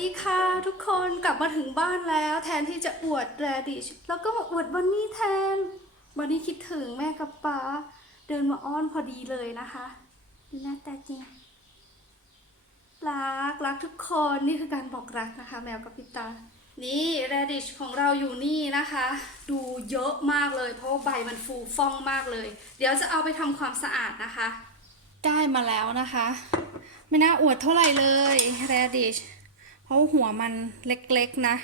ดีค่ะทุกคนกลับมาถึงบ้านแล้ว แทนที่จะอวดแรดิชแล้วก็มาอวดบันนี่แทนบันนี่คิดถึงแม่กับป๊าเดินมาอ้อนพอดีเลยนะคะดูหน้าตาจริงรักรักทุกคนนี่คือการบอกรักนะคะ แมวกับพิตา นี่แรดิชของเราอยู่นี่นะคะ ดูเยอะมากเลย เพราะว่าใบมันฟูฟ่องมากเลย เดี๋ยวจะเอาไปทำความสะอาดนะคะ ได้มาแล้วนะคะ ไม่น่าอวดเท่าไหร่เลยแรดิช เพราะหัวมันเล็กๆนะ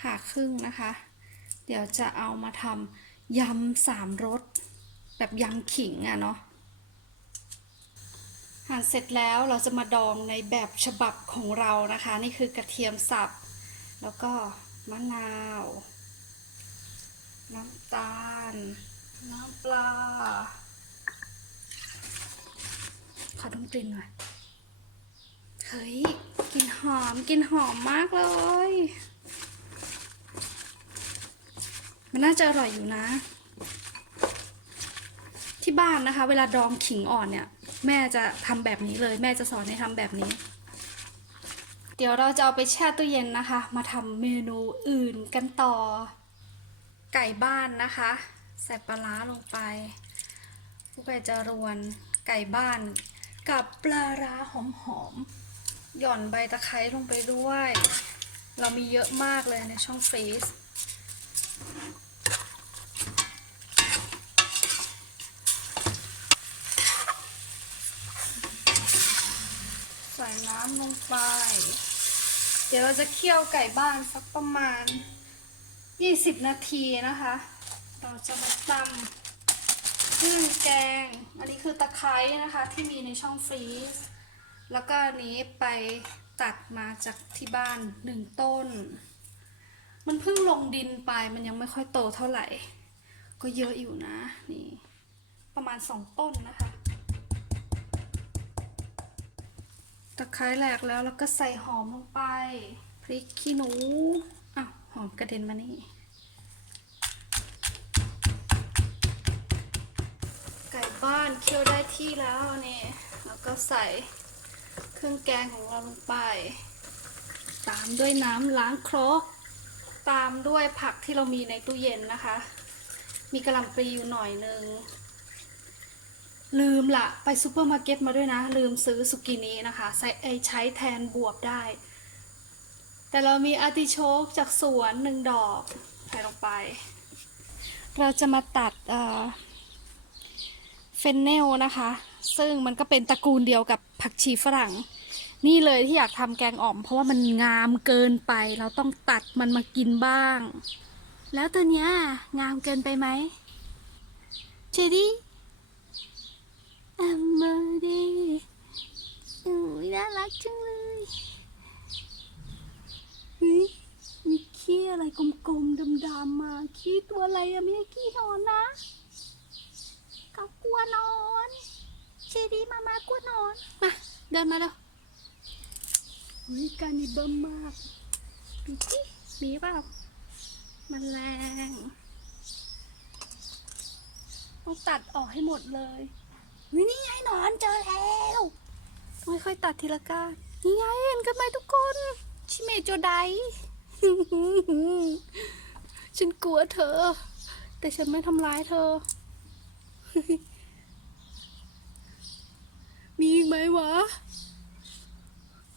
ผ่าครึ่งนะคะ เดี๋ยวจะเอามาทำยำสามรสแบบยำขิงอะเนาะหั่นเสร็จแล้วเราจะมาดองในแบบฉบับของเรานะคะ นี่คือกระเทียมสับ แล้วก็มะนาว น้ำตาล น้ำปลา ขอดมกลิ่นหน่อย เฮ้ยกลินหอมกลินหอมมากเลย มันน่าจะอร่อยอยู่นะ ที่บ้านนะคะ เวลาดองขิงอ่อนเนี่ย แม่จะทำแบบนี้เลย แม่จะสอนให้ทำแบบนี้ เดี๋ยวเราจะเอาไปแช่ตู้เย็นนะคะ มาทำเมนูอื่นกันต่อ ไก่บ้านนะคะ ใส่ปลาร้าลงไปผู้ไก่จะรวนไก่บ้านกับปลาร้าหอมๆ หย่อนใบตะไคร้ลงไปด้วย เรามีเยอะมากเลยในช่องฟรีซใส่น้ำลงไป เดี๋ยวเราจะเคี่ยวไก่บ้านสักประมาณ 20 นาทีนะคะ เราจะมาตำเครื่องแกง อันนี้คือตะไคร้นะคะที่มีในช่องฟรีซ แล้วก็อันนี้ไปตัดมาจากที่บ้านหนึ่งต้น มันเพิ่งลงดินไปมันยังไม่ค่อยโตเท่าไหร่ ก็เยอะอยู่นะ นี่ ประมาณสองต้นนะคะตะไคร้แหลกแล้วแล้วก็ใส่หอมลงไป พริกขี้หนูอ้าวหอมกระเด็นมานี่ ไก่บ้านเคี่ยวได้ที่แล้วนี่แล้วก็ใส่ เครื่องแกงของเราลงไป ตามด้วยน้ำล้างครก ตามด้วยผักที่เรามีในตู้เย็นนะคะ มีกระหล่ำปลีอยู่หน่อยนึง ลืมละไปซูเปอร์มาร์เก็ตมาด้วยนะ ลืมซื้อสุกินี้นะคะใส่ไอใช้แทนบวบได้ แต่เรามีอาร์ติโชกจากสวนหนึ่งดอกใส่ลงไป เราจะมาตัดเอ่อเฟนเนลนะคะ ซึ่งมันก็เป็นตระกูลเดียวกับผักชีฝรั่ง นี่เลยที่อยากทำแกงอ่อม เพราะว่ามันงามเกินไป เราต้องตัดมันมากินบ้าง แล้วตัวเนี้ยงามเกินไปไหมเจดี้อัมเบอร์ดีอุ้ยน่ารักจังเลยเฮ้ยมีขี้อะไรกลมๆดำๆมาขี้ตัวอะไรอะไม่ใช่ขี้นอนนะเขากลัวนอน เชดีมามากลัวนอน มาเดินมาเร็วอุ้ยการนี่เบิ่มมากดูสิมีเปล่ามันแรงต้องตัดออกให้หมดเลยวินี่ไงหนอนเจอแล้วไม่ค่อยตัดทีละก้านนี่ไงเห็นกันไหมทุกคน ชิเมโจไดฉันกลัวเธอ แต่ฉันไม่ทำร้ายเธอ มีอีกไหมวะ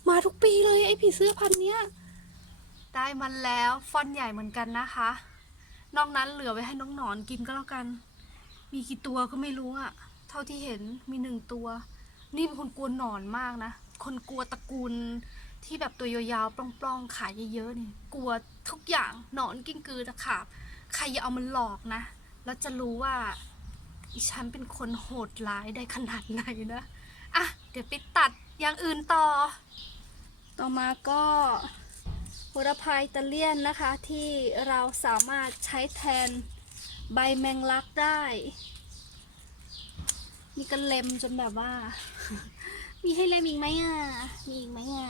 มาทุกปีเลยไอ้ผีเสื้อพันเนี้ย ได้มันแล้วฟอนใหญ่เหมือนกันนะคะ นอกนั้นเหลือไว้ให้น้องหนอนกินก็แล้วกัน มีกี่ตัวก็ไม่รู้อะเท่าที่เห็นมีหนึ่งตัว นี่เป็นคนกลัวหนอนมากนะ คนกลัวตระกูลที่แบบตัวยาวๆ ปล้องๆ ขายเยอะๆนี่กลัวทุกอย่างหนอนกิ้งกือตะขาบ ใครอย่าเอามันหลอกนะ แล้วจะรู้ว่า อีฉันเป็นคนโหดร้ายได้ขนาดไหนนะ เดี๋ยวไปตัดอย่างอื่นต่อ ต่อมาก็โหระพาอิตาเลียนนะคะที่เราสามารถใช้แทนใบแมงลักได้ นี่ก็เล็มจนแบบว่า มีให้เล็มอีกไหมอะ มีอีกไหมอะ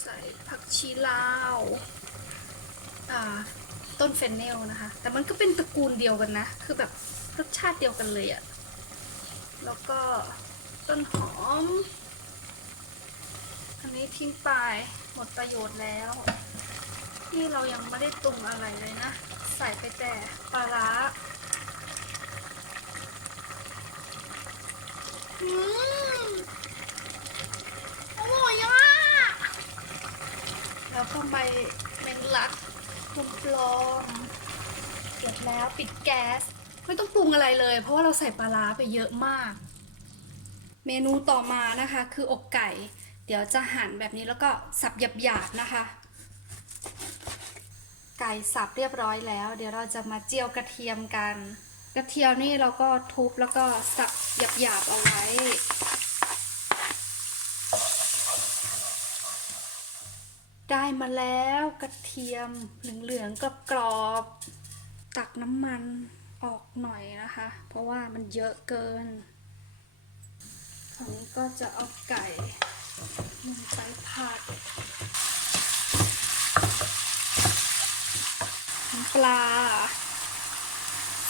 ใส่ผักชีลาว อ่า ต้นเฟนเนลนะคะ แต่มันก็เป็นตระกูลเดียวกันนะ คือแบบรสชาติเดียวกันเลยอะ แล้วก็ต้นหอม อันนี้ทิ้งไปหมดประโยชน์แล้ว นี่เรายังไม่ได้ปรุงอะไรเลยนะ ใส่ไปแต่ปลาร้าอืมอร่อยอะแล้วก็ใบแมงลักคุมปลอมเสร็จแล้วปิดแก๊ส ไม่ต้องปรุงอะไรเลย เพราะว่าเราใส่ปลาร้าไปเยอะมาก เมนูต่อมานะคะคืออกไก่ เดี๋ยวจะหั่นแบบนี้แล้วก็สับหยาบๆนะคะ ไก่สับเรียบร้อยแล้ว เดี๋ยวเราจะมาเจียวกระเทียมกัน กระเทียมนี่เราก็ทุบแล้วก็สับหยาบๆเอาไว้ได้มาแล้วกระเทียมเหลืองๆกรอบๆตักน้ำมัน ออกหน่อยนะคะ เพราะว่ามันเยอะเกินคราวนี้ก็จะเอาไก่ลงไปผัดปลา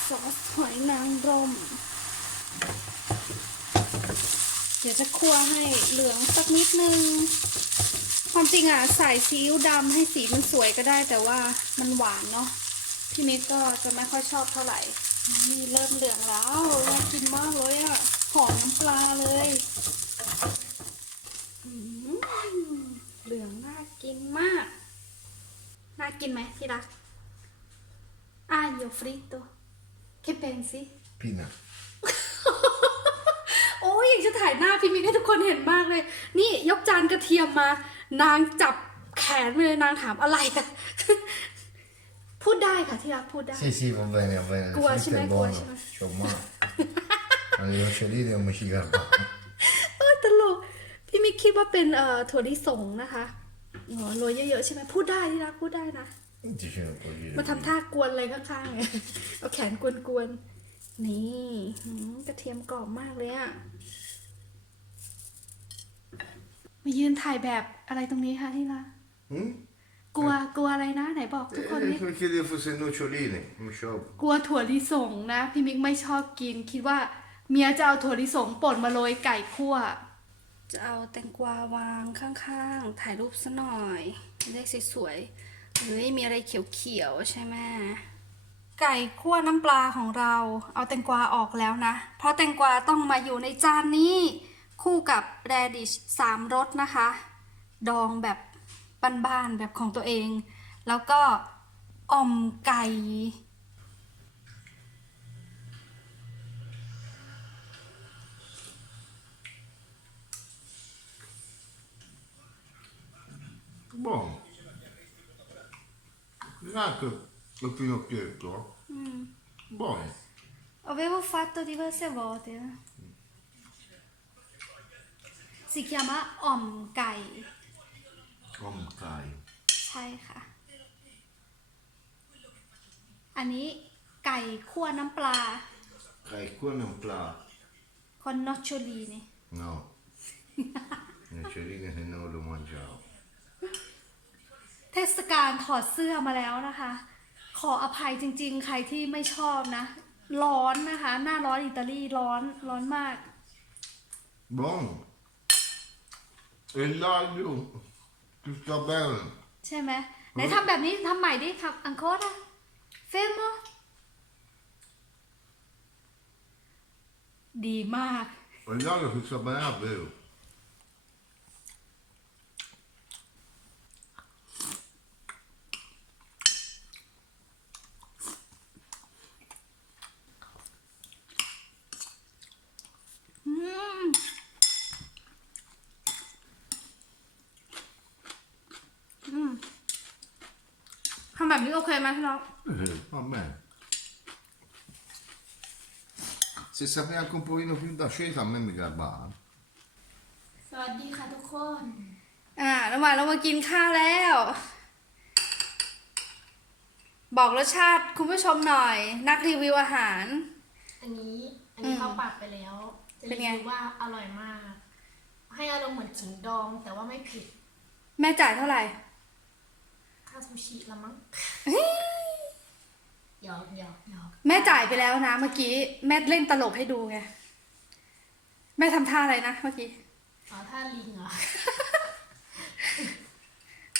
ซอสหอยนางรม เดี๋ยวจะคั่วให้เหลืองสักนิดนึง ความจริงอะใส่ซีอิ๊วดำให้สีมันสวยก็ได้แต่ว่ามันหวานเนาะ พี่มิกก็จะไม่ค่อยชอบเท่าไหร่ นี่เริ่มเหลืองแล้วน่ากินมากเลยอะหอมน้ำปลาเลยอืมเหลืองน่ากินมาก น่ากินไหมที่รักอะโยฟริโตเคเป็นสิ Pina. โอ้ยอยากจะถ่ายหน้าพี่มิกให้ทุกคนเห็นมากเลย นี่ยกจานกระเทียมมา นางจับแขนไปเลยนางถามอะไรอะพูดได้ ค่ะที่รักพูดได้ Sì, sì, va bene, va bene. Gua, Il ci fritto è metti, buono. ci metti. C'ho male. Ma le faccio dire come ci guarda. เออตลกพี่มิกคิดว่าเป็นเอ่อถั่วลิสงนะคะอ๋อโรยเยอะๆใช่ไหมพูดได้ที่รักพูดได้นะ Non ti ce ne puoi dire. มาทำท่ากวนอะไรข้างๆไงเอาแขนกวนๆ นี่หืมกระเทียมกรอบมากเลยอะมายืนถ่ายแบบอะไรตรงนี้คะที่รัก Mm? กลัวกลัวอะไรนะไหนบอกทุกคนดิ Eh, perché devo fosse noccioline, non c'ho. กลัวถั่วลิสงนะ พี่มิกไม่ชอบกิน คิดว่าเมียจะเอาถั่วลิสงป่นมาโรยไก่คั่ว จะเอาแตงกวาวางข้างๆ ถ่ายรูปซะหน่อยเลขสวยๆเฮ้ยมีอะไรเขียวๆ ใช่ไหมไก่คั่วน้ำปลาของเรา เอาแตงกวาออกแล้วนะ เพราะแตงกวาต้องมาอยู่ในจานนี้ คู่กับแรดิชสามรสนะคะ ดองแบบ บ้านๆแบบของตัวเอง แล้วก็อ่อมไก่ Buono. Anche il finocchietto. Buono. Avevo fatto diverse volte. Si chiama อ่อมไก่ Con cai. ใช่ค่ะ อันนี้ไก่คั่วน้ำปลา Cai qua non pla. คอนนอชโชลีนี่ No. Noccioline se no lo mangiavo. เทศกาลถอดเสื้อมาแล้วนะคะ ขออภัยจริง ๆ ใครที่ไม่ชอบนะ ร้อนนะคะ หน้าร้อนอิตาลีร้อนร้อนมาก Buono. E l'aglio. Ci sta bene. ใช่ไหมไหนทำแบบนี้ทำใหม่ดิครับอังโคตอะเฟมโมดีมาก E l'aglio ci sta bene davvero. อืมอืมทำ แบบนี้โอเคไหมพี่น้อง Eh, va bene. Se sapeva anche un pochino più d'acceso a me mi garbava. สวัสดีค่ะทุกคน อ่าระหว่างเรามากินข้าวแล้ว บอกรสชาติคุณผู้ชมหน่อย นักรีวิวอาหาร อันนี้ อันนี้อืมเข้าปากไปแล้ว จะเป็นรีไง วิวว่าอร่อยมาก ให้อารมณ์เหมือนขิงดองแต่ว่าไม่เผิด แม่จ่ายเท่าไหร่ ค่าซูชิละมั้งหยอกหยอกหยอกแม่จ่ายไปแล้วนะ เมื่อกี้ แม่เล่นตลกให้ดูไง แม่ทำท่าอะไรนะเมื่อกี้ อ๋อถ้าลิงเหรอ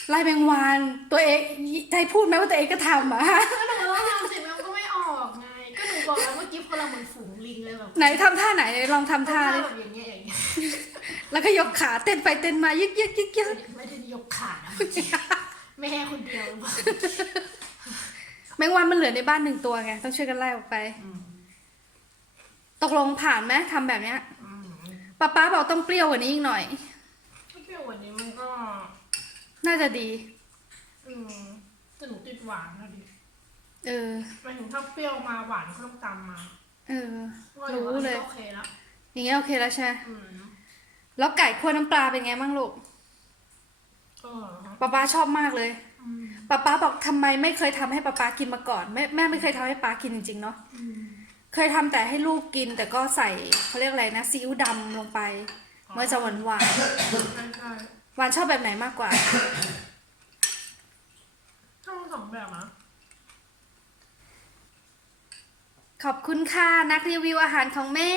ไล่แมงวันตัวเองใจพูดไหมว่าตัวเองก็ทำอะก็หนูว่าทำเสร็จมันก็ไม่ออกไง ก็หนูบอกแล้วเมื่อกี้พอเราเหมือนฝูงลิงเลยแบบไหนทำท่าไหนลองทำท่าท่าดิแบบอย่างเงี้ยอย่างเงี้ยแล้วก็ยกขาเต้นไปเต้นมายึกยึกยึกยึกไม่ได้ยกขานะเมื่อกี้ แม่คนเดียวหรือเปล่าแมงวันมันเหลือในบ้านหนึ่งตัวไง ต้องช่วยกันไล่ออกไป ตกลงผ่านไหมทำแบบเนี้ยป้าป้าบอกต้องเปรี้ยวกว่านี้อีกหน่อยถ้าเปรี้ยวกวันนี้มันก็น่าจะดี อืมแต่หนูติดหวานนะดิเออ หมายถึงถ้าเปรี้ยวมาหวานก็ต้องตามมาเออ ว่าอย่างรู้นั้นเลย ก็โอเคแล้วอย่างเงี้ยโอเคแล้วใช่ไหมอืม แล้วไก่คั่วน้ำปลาเป็นไงบ้างลูก ก็ป้าป้าชอบมากเลยอืมป้าป้าบอกทำไมไม่เคยทำให้ป้าป้ากินมาก่อนแม่แม่ไม่เคยทำให้ป้ากินจริงๆเนาะอืมเคยทำแต่ให้ลูกกินแต่ก็ใส่เขาเรียกอะไรนะซีอิ๊วดำลงไปเมื่อจะหวานหวานใช่ใช่ๆหวานชอบแบบไหนมากกว่าชอบทั้งสองแบบนะขอบคุณค่ะนักรีวิวอาหารของแม่